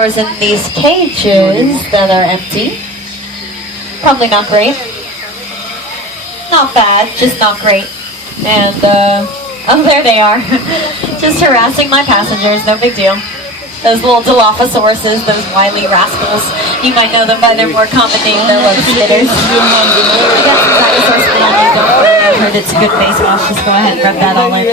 In these cages that are empty. Probably not great. Not bad, just not great. And, oh, there they are. Just harassing my passengers, no big deal. Those little Dilophosauruses, those wily rascals. You might know them by their more common name, they're web spitters. I got some dinosaur spit on you, don't worry, I've heard it's a good face wash. Just go ahead and rub that all in.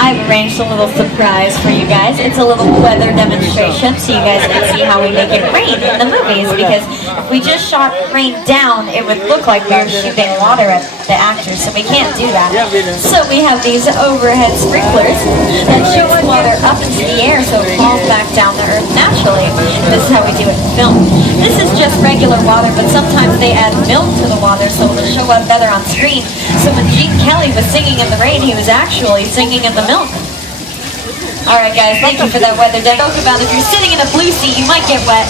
I've arranged a little surprise for you guys. It's a little weather demonstration so you guys can see how we make it rain in the movies, because if we just shot rain down, it would look like we were shooting water at the actors, so we can't do that. So we have these overhead sprinklers that shoot water up into the air so it falls back down to earth naturally. This is how we do it in film. This is just regular water, but sometimes they add milk to the water so it'll show up better on screen. So when Gene Kelly was singing in the rain, he was actually singing in the milk. Alright guys, thank you for that weather demo. Talk about if you're sitting in a blue seat, you might get wet.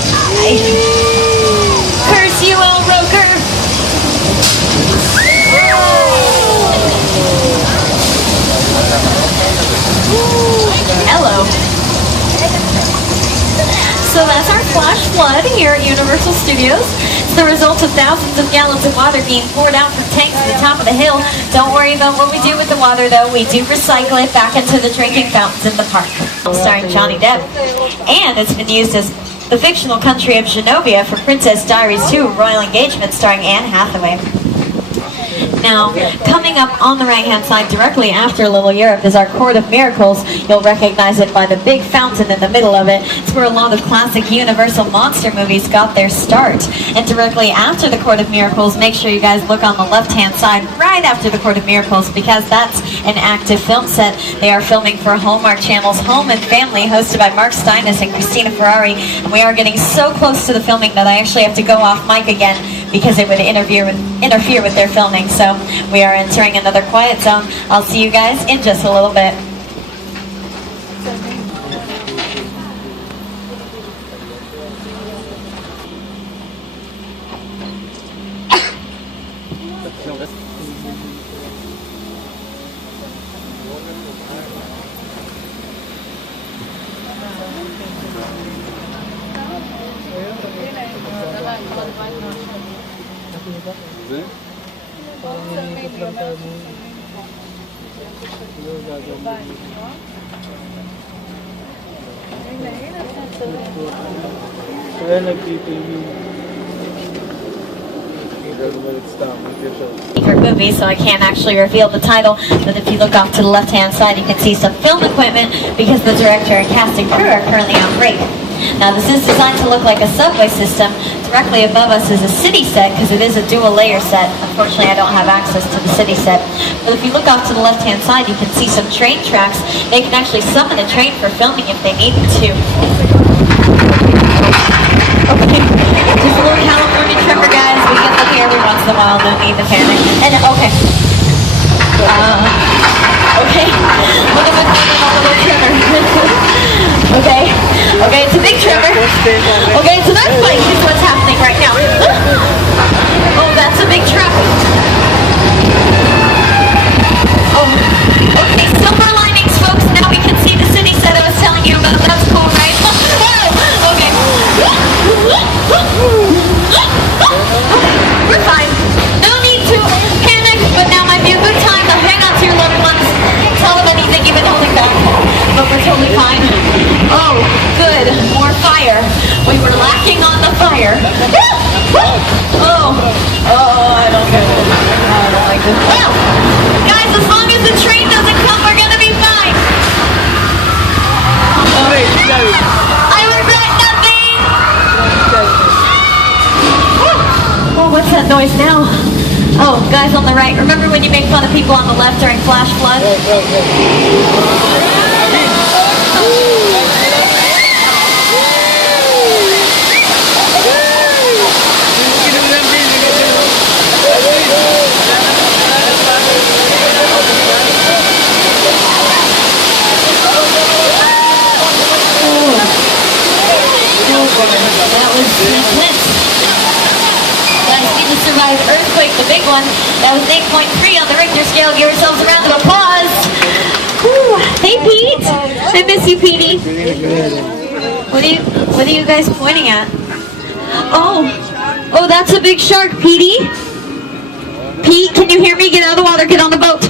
Curse you, old Roker! Hello. So that's our flash flood here at Universal Studios. It's the result of thousands of gallons of water being poured out from tanks at the top of the hill. Don't worry about what we do with the water, though. We do recycle it back into the drinking fountains in the park. Starring Johnny Depp. And it's been used as the fictional country of Genovia for Princess Diaries 2, Royal Engagement, starring Anne Hathaway. Now, coming up on the right-hand side directly after Little Europe is our Court of Miracles. You'll recognize it by the big fountain in the middle of it. It's where a lot of classic Universal monster movies got their start. And directly after the Court of Miracles, make sure you guys look on the left-hand side right after the Court of Miracles, because that's an active film set. They are filming for Hallmark Channel's Home and Family, hosted by Mark Steinus and Christina Ferrari. And we are getting so close to the filming that I actually have to go off mic again because it would interfere with their filming. So we are entering another quiet zone. I'll see you guys in just a little bit. For movie, so I can't actually reveal the title, but if you look off to the left-hand side, you can see some film equipment because the director and casting crew are currently on break. Now, this is designed to look like a subway system. Directly above us is a city set because it is a dual layer set. Unfortunately, I don't have access to the city set. But if you look off to the left-hand side, you can see some train tracks. They can actually summon a train for filming if they needed to. Okay, just a little California tremor, guys. We get them here every once in a while. No need to panic. And okay. Okay. Look at my little tremor. Okay. Okay, it's a big tremor. Okay, so that's like what's happening right now. Oh, that's a big tremor. Oh, okay, silver linings, folks. Now we can see the city set I was telling you about. That's cool, right? Okay. We're fine. No need to panic, but now might be a good time to hang on to your loved ones. Tell them anything you've been holding back. But we're totally fine. Oh, good. More fire. We were lacking on the fire. Oh, I don't get it. I don't like this. Well, guys, as long as the train doesn't come, we're gonna be fine. I regret nothing. Oh, what's that noise now? Oh, guys on the right, remember when you make fun of people on the left during flash flood? That was intense. Guys, need to survive earthquake. earthquake, the big one. That was 8.3 on the Richter scale. Give yourselves a round of applause. Whew. Hey, Pete. I miss you, Petey. What are you guys pointing at? Oh, that's a big shark, Petey. Pete, can you hear me? Get out of the water. Get on the boat.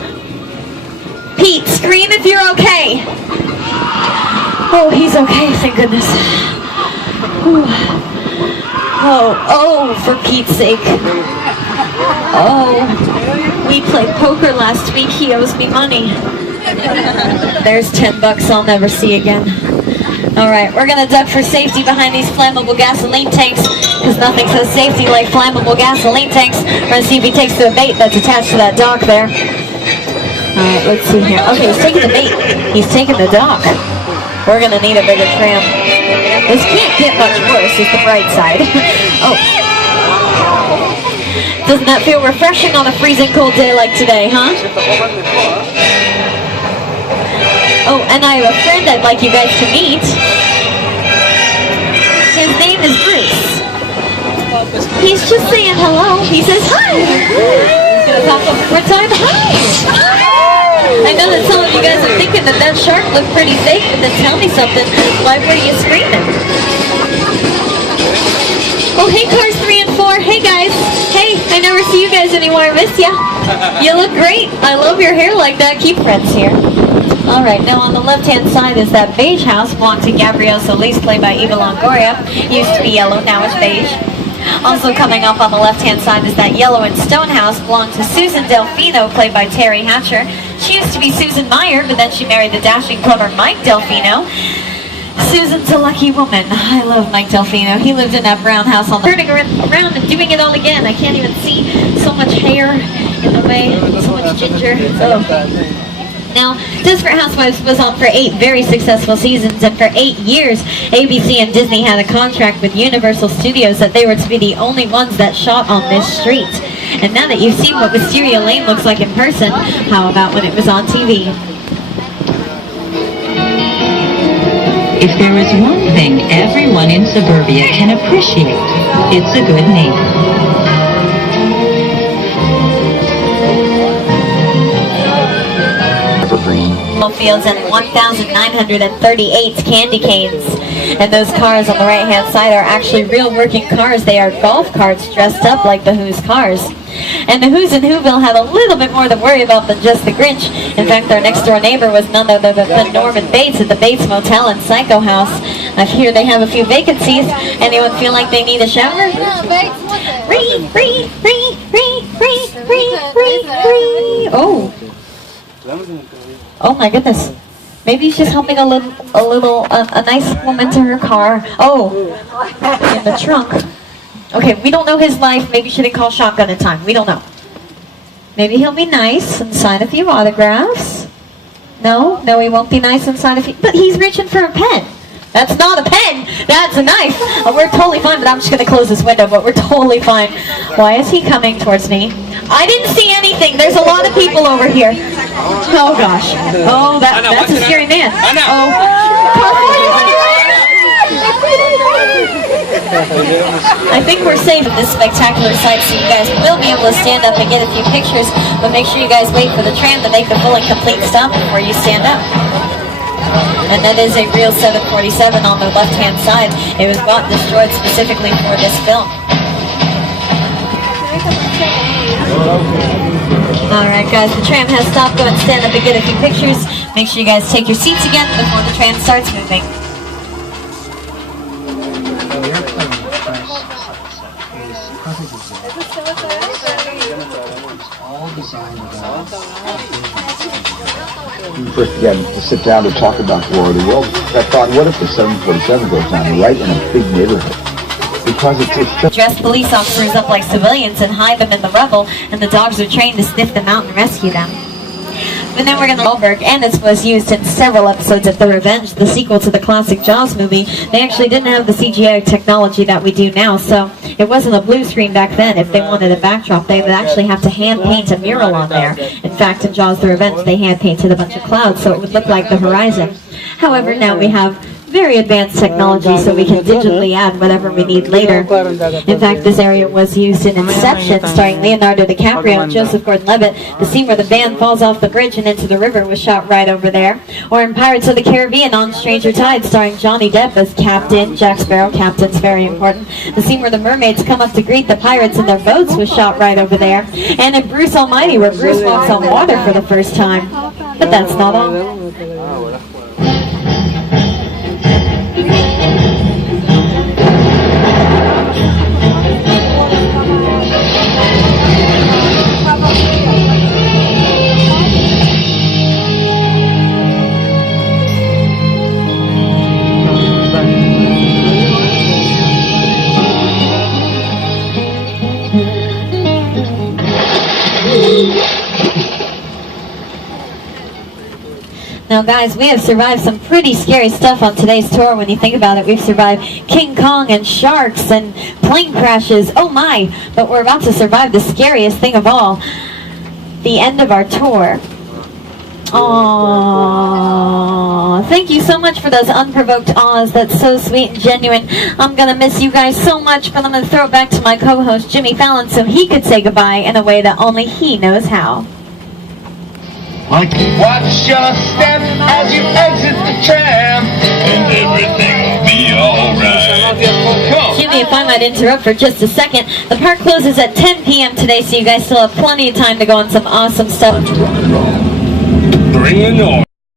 Pete, scream if you're okay. Oh, he's okay, thank goodness. Whew. Oh, for Pete's sake. Oh, we played poker last week. He owes me money. There's $10 I'll never see again. Alright, we're going to duck for safety behind these flammable gasoline tanks, because nothing says safety like flammable gasoline tanks. We're going to see if he takes the bait that's attached to that dock there. Alright, let's see here. Okay, he's taking the bait. He's taking the dock. We're going to need a bigger tram. This can't get much worse, is the bright side. Oh. Doesn't that feel refreshing on a freezing cold day like today, huh? Oh, and I have a friend I'd like you guys to meet. His name is Bruce. He's just saying hello. He says hi. He's going to pop up one more time. Hi. I know that some of you guys are thinking that shark looked pretty fake, but then tell me something. Why were you screaming? Oh, hey, cars 3 and 4. Hey, guys. Hey, I never see you guys anymore. I miss ya. You look great. I love your hair like that. Keep friends here. All right, now on the left-hand side is that beige house, belonged to Gabrielle Solis, played by Eva Longoria. Used to be yellow, now it's beige. Also coming up on the left-hand side is that yellow and stone house, belonged to Susan Delfino, played by Terry Hatcher. She used to be Susan Meyer, but then she married the dashing, clever Mike Delfino. Susan's a lucky woman. I love Mike Delfino. He lived in that brown house on the... Turning around and doing it all again. I can't even see. So much hair in the way. So much ginger. Oh. Now, Desperate Housewives was on for 8 very successful seasons, and for 8 years, ABC and Disney had a contract with Universal Studios that they were to be the only ones that shot on this street. And now that you've seen what Wisteria Lane looks like in person, how about when it was on TV? If there is one thing everyone in suburbia can appreciate, it's a good neighbor. Fields and 1,938 candy canes. And those cars on the right hand side are actually real working cars. They are golf carts dressed up like the Who's cars. And the Who's in Whoville had a little bit more to worry about than just the Grinch. In fact, our next door neighbor was none other than Norman Bates at the Bates Motel and Psycho House. I hear they have a few vacancies. Anyone feel like they need a shower? Oh. Oh my goodness. Maybe she's helping a nice woman to her car. Oh, in the trunk. Okay, we don't know his life. Maybe she didn't call shotgun in time. We don't know. Maybe he'll be nice and sign a few autographs. No, he won't be nice and sign a few. But he's reaching for a pen. That's not a pen. That's a knife. We're totally fine, but I'm just going to close this window, but we're totally fine. Why is he coming towards me? I didn't see anything. There's a lot of people over here. Oh, gosh. Oh, that's a scary man. Oh. I think we're safe at this spectacular sight, so you guys will be able to stand up and get a few pictures, but make sure you guys wait for the tram to make the full and complete stop before you stand up. And that is a real 747 on the left-hand side. It was bought and destroyed specifically for this film. Alright guys, the tram has stopped. Go and stand up and get a few pictures. Make sure you guys take your seats again before the tram starts moving. First began to sit down to talk about War of the Worlds, I thought, what if the 747 goes down right in a big neighborhood? Because it's dress police officers up like civilians and hide them in the rubble, and the dogs are trained to sniff them out and rescue them. And then we're going to Goldberg, and it was used in several episodes of The Revenge, the sequel to the classic Jaws movie. They actually didn't have the CGI technology that we do now, so it wasn't a blue screen back then. If they wanted a backdrop, they would actually have to hand paint a mural on there. In fact, in Jaws The Revenge, they hand painted a bunch of clouds so it would look like the horizon. However, now we have very advanced technology, so we can digitally add whatever we need later. In fact, this area was used in Inception, starring Leonardo DiCaprio and Joseph Gordon-Levitt. The scene where the van falls off the bridge and into the river was shot right over there. Or in Pirates of the Caribbean on Stranger Tides, starring Johnny Depp as Captain Jack Sparrow. Captain's very important. The scene where the mermaids come up to greet the pirates in their boats was shot right over there. And in Bruce Almighty, where Bruce walks on water for the first time. But that's not all. Now guys, we have survived some pretty scary stuff on today's tour. When you think about it, we've survived King Kong and sharks and plane crashes. Oh my! But we're about to survive the scariest thing of all. The end of our tour. Aww. Thank you so much for those unprovoked awes. That's so sweet and genuine. I'm going to miss you guys so much, but I'm going to throw it back to my co-host Jimmy Fallon so he could say goodbye in a way that only he knows how. Watch your step as you exit the tram, and everything will be alright. Jimmy, if I might interrupt for just a second, the park closes at 10 p.m. today, so you guys still have plenty of time to go on some awesome stuff. Bring the noise.